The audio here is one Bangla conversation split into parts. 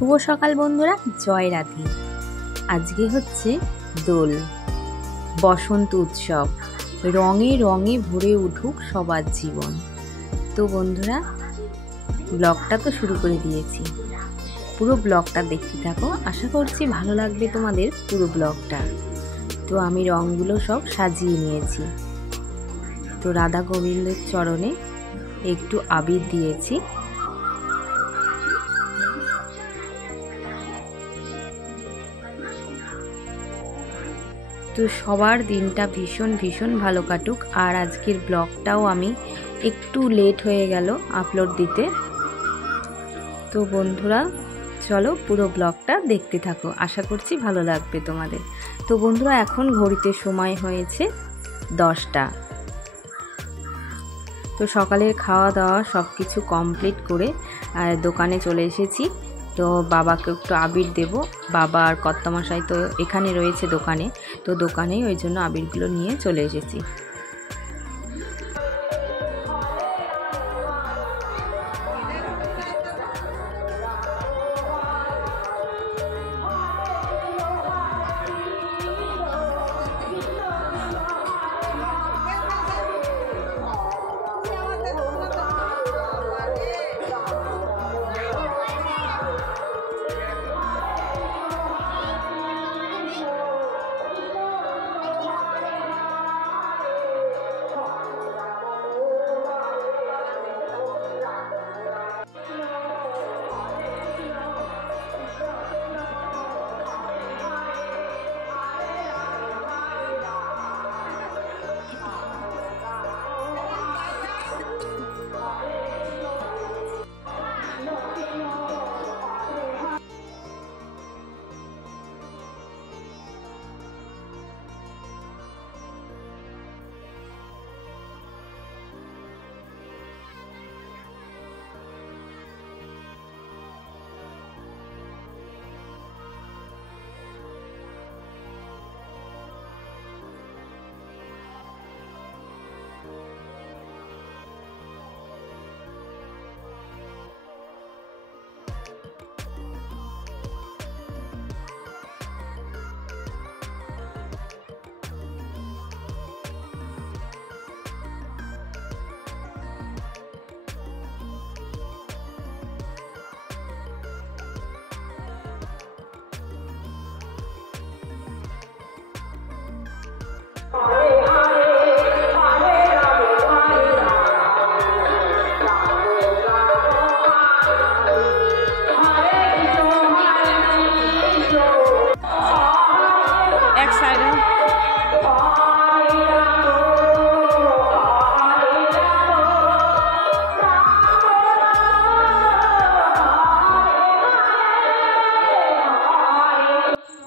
শুভ সকাল বন্ধুরা, জয় রাধে। আজকে হচ্ছে দোল, বসন্ত উৎসব। রঙে রঙে ভরে উঠুক সবার জীবন। তো বন্ধুরা, ব্লগটা তো শুরু করে দিয়েছি, পুরো ব্লগটা দেখতে থাকো। আশা করছি ভালো লাগবে তোমাদের পুরো ব্লগটা। তো আমি রঙগুলো সব সাজিয়ে নিয়েছি। তো রাধা গোবিন্দের চরণে একটু আবির দিয়েছি। তো সবার দিনটা ভীষণ ভীষণ ভালো কাটুক। আর আজকের ব্লগটাও আমি একটু লেট হয়ে গেল আপলোড দিতে। তো বন্ধুরা চলো পুরো ব্লগটা দেখতে থাকো, আশা করছি ভালো লাগবে তোমাদের। তো বন্ধুরা, এখন ঘড়িতে সময় হয়েছে 10টা। তো সকালের খাওয়া দাওয়া সব কিছু কমপ্লিট করে দোকানে চলে এসেছি। তো বাবাকে একটু আবির দেব। বাবা আর কর্তামশাই তো এখানে রয়েছে দোকানে, তো দোকানেই ওই জন্য আবিরগুলো নিয়ে চলে এসেছি।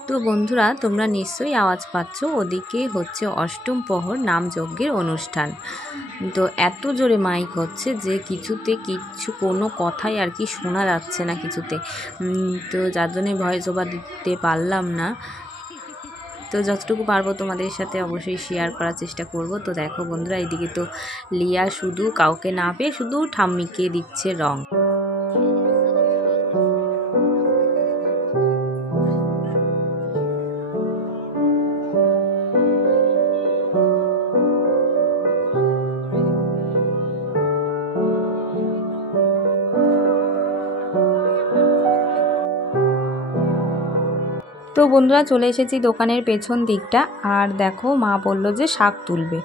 তো বন্ধুরা, তোমরা নিশ্চয়ই আওয়াজ পাচ্ছ, ওদিকে হচ্ছে অষ্টম প্রহর নামযজ্ঞের অনুষ্ঠান। তো এত জোরে মাইক হচ্ছে যে কিচ্ছু কোনো কথাই আর কি শোনা যাচ্ছে না কিছুতে। তো যার জন্যে ভয়েস ওভার দিতে পারলাম না। তো যতটুকু পারবো তোমাদের সাথে অবশ্যই শেয়ার করার চেষ্টা করব। তো দেখো বন্ধুরা, এইদিকে তো লিয়া শুধু কাউকে না পেয়ে শুধু ঠাম্মিকে দিচ্ছে রং। তো বন্ধুরা, চলে এসেছি দোকানের পেছন দিকটা। আর দেখো, মা বলল যে শাক তুলবে।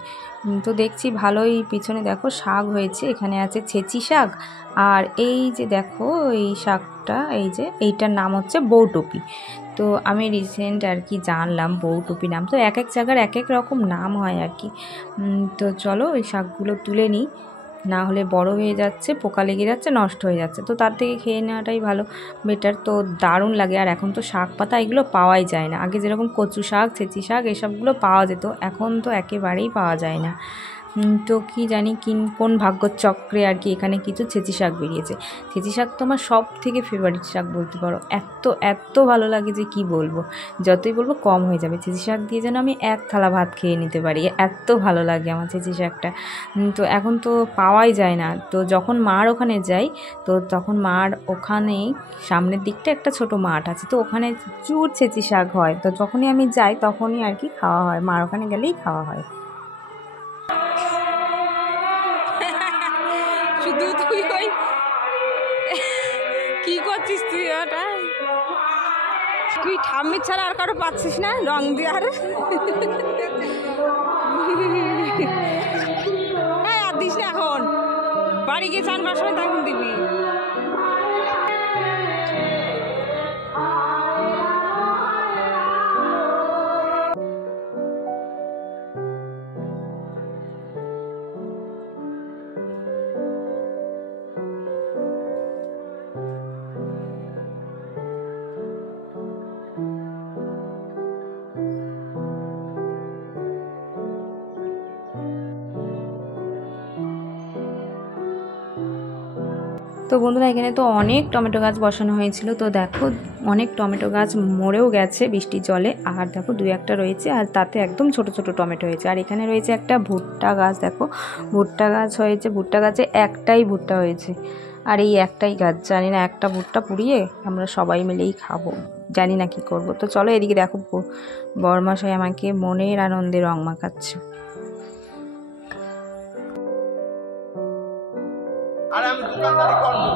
তো দেখছি ভালোই, পিছনে দেখো শাক হয়েছে। এখানে আছে ছেঁচি শাক, আর এই যে দেখো এই শাকটা, এই যে এইটার নাম হচ্ছে বউটুপি। তো আমি রিসেন্ট আর কি জানলাম বউটুপি নাম। তো এক এক জায়গার এক এক রকম নাম হয় আর কি। তো চলো ওই শাকগুলো তুলে নিই, না হলে বড় হয়ে যাচ্ছে, পোকা লেগে যাচ্ছে, নষ্ট হয়ে যাচ্ছে। তো তার থেকে খেয়ে নেওয়াটাই ভালো, বেটার। তো দারুণ লাগে। আর এখন তো শাক পাতা এগুলো পাওয়াই যায় না। আগে যেরকম কচু শাক, ছেঁচি শাক এসবগুলো পাওয়া যেত, এখন তো একেবারেই পাওয়া যায় না। তো কি জানি কোন ভাগ্যচক্রে আর কি এখানে কিছু ছেঁচি শাক বেরিয়েছে। ছেঁচি শাক তো আমার সব থেকে ফেভারিট শাক বলতে পারো, এত এত ভালো লাগে যে কি বলবো, যতই বলবো কম হয়ে যাবে। ছেঁচি শাক দিয়ে যেন আমি এক থালা ভাত খেয়ে নিতে পারি, এত ভালো লাগে আমার ছেঁচি শাকটা। তো এখন তো পাওয়াই যায় না। তো যখন মার ওখানে যাই তো তখন মার ওখানেই সামনের দিকটা একটা ছোট মাঠ আছে, তো ওখানে প্রচুর ছেঁচি শাক হয়। তো যখনই আমি যাই তখনই আর কি খাওয়া হয়, মার ওখানে গেলেই খাওয়া হয়। শুধু তুই ওই কি করছিস তুই, ওটা তুই ঠাম্মি ছাড়া আর কারো পাচ্ছিস না রং দিয়ে আর আর দিস না, এখন বাড়ি গিয়ে চান করার সময় তখন দিবি। তো বন্ধুরা এখানে তো অনেক টমেটো গাছ বসানো হয়েছিল, তো দেখো অনেক টমেটো গাছ মরেও গেছে বৃষ্টির জলে, আর দেখো দুই একটা রয়েছে, আর তাতে একদম ছোট ছোট টমেটো হয়েছে। আর এখানে রয়েছে একটা ভুট্টা গাছ, দেখো ভুট্টা গাছ হয়েছে, ভুট্টা গাছে একটাই ভুট্টা হয়েছে, আর এই একটাই গাছ, জানি না একটা ভুট্টা পুড়িয়ে আমরা সবাই মিলেই খাবো, জানি না কি করব। তো চলো এদিকে দেখো বরমশাই আমাকে মনের আনন্দে রং মাখাচ্ছে। আরে আমি দোকানদারি করবো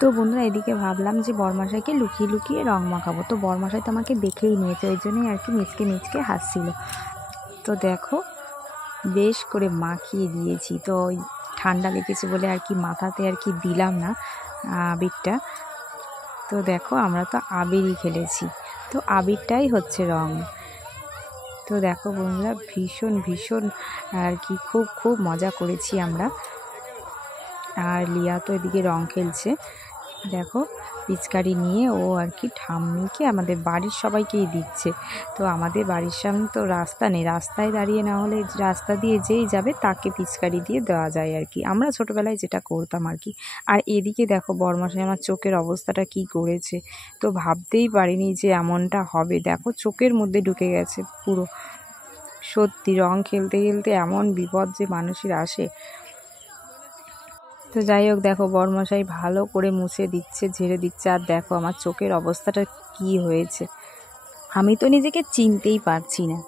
তো বন্ধুরা এদিকে ভাবলাম যে বরমশাইকে লুকিয়ে লুকিয়ে রং মাখাবো, তো বরমশাই তো আমাকে দেখেই নিয়েছে, ওই জন্যই আর কি মিচকে মিচকে হাসছিল। তো দেখো বেশ করে মাখিয়ে দিয়েছি, তো ওই ঠান্ডা লেগেছে বলে আর কি মাথাতে আর কি দিলাম না আবিরটা। তো দেখো আমরা তো আবিরই খেলেছি, তো আবিরটাই হচ্ছে রং। তো দেখো বন্ধুরা ভীষণ ভীষণ আর কি খুব খুব মজা করেছি আমরা। আর লিয়া তো এদিকে রং খেলছে, দেখো পিচকারি নিয়ে ও আর কি ঠাম্মিকে আমাদের বাড়ির সবাইকেই দিচ্ছে। তো আমাদের বাড়ির সামনে তো রাস্তা নেই, রাস্তায় দাঁড়িয়ে না হলে রাস্তা দিয়ে যেই যাবে তাকে পিচকারি দিয়ে দেওয়া যায় আর কি, আমরা ছোটোবেলায় যেটা করতাম আর কি। আর এদিকে দেখো বরমশাই আমার চোখের অবস্থাটা কি করেছে, তো ভাবতেই পারিনি যে এমনটা হবে, দেখো চোখের মধ্যে ঢুকে গেছে পুরো। সত্যি রং খেলতে খেলতে এমন বিপদ যে মানুষের আসে। তো যাই হোক দেখো বরমশাই ভালো করে মুছে দিচ্ছে, ঝেড়ে দিচ্ছে, আর দেখো আমার চোখের অবস্থাটা কি হয়েছে, আমি তো নিজেকে চিনতেই পারছি না।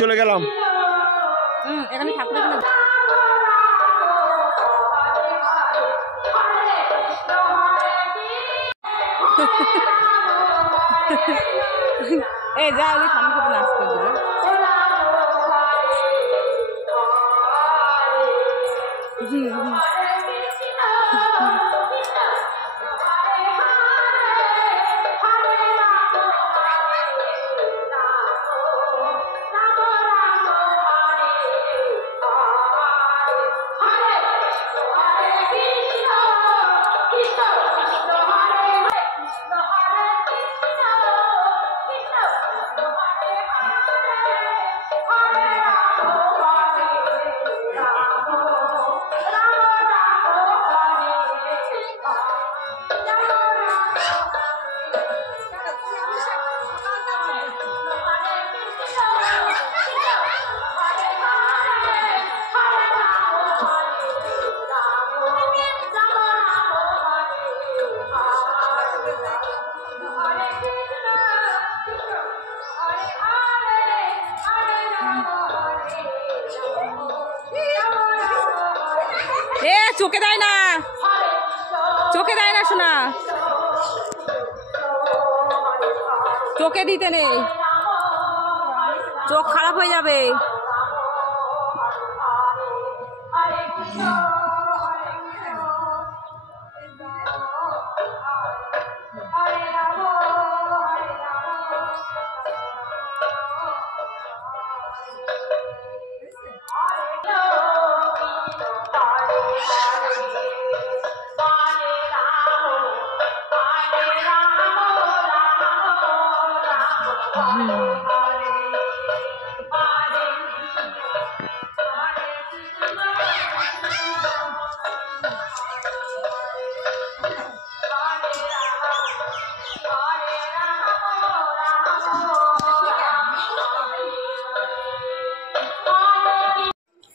চলে গেলাম। এখানে ঠাকুর এই যা ওই সামনে সামনে নাচ করে দিবে। চোখে দেয় না, চোখে দেয় না শোনা। চোখে দিতে নেই, চোখ খারাপ হয়ে যাবে।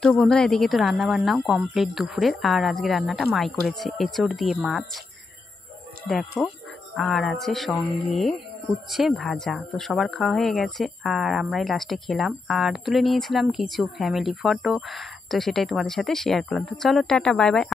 তো বন্ধুরা, এদিকে তো রান্না বান্নাও কমপ্লিট দুপুরের। আর আজকে রান্নাটা মাই করেছে, এঁচড় দিয়ে মাছ দেখো, আর আছে সঙ্গে উচ্ছে ভাজা। তো সবার খাওয়া হয়ে গেছে আর আমরাই লাস্টে খেলাম আর তুলে নিয়েছিলাম কিছু ফ্যামিলি ফটো। তো সেটাই তোমাদের সাথে শেয়ার করলাম। তো চলো টাটা, বাই বাই।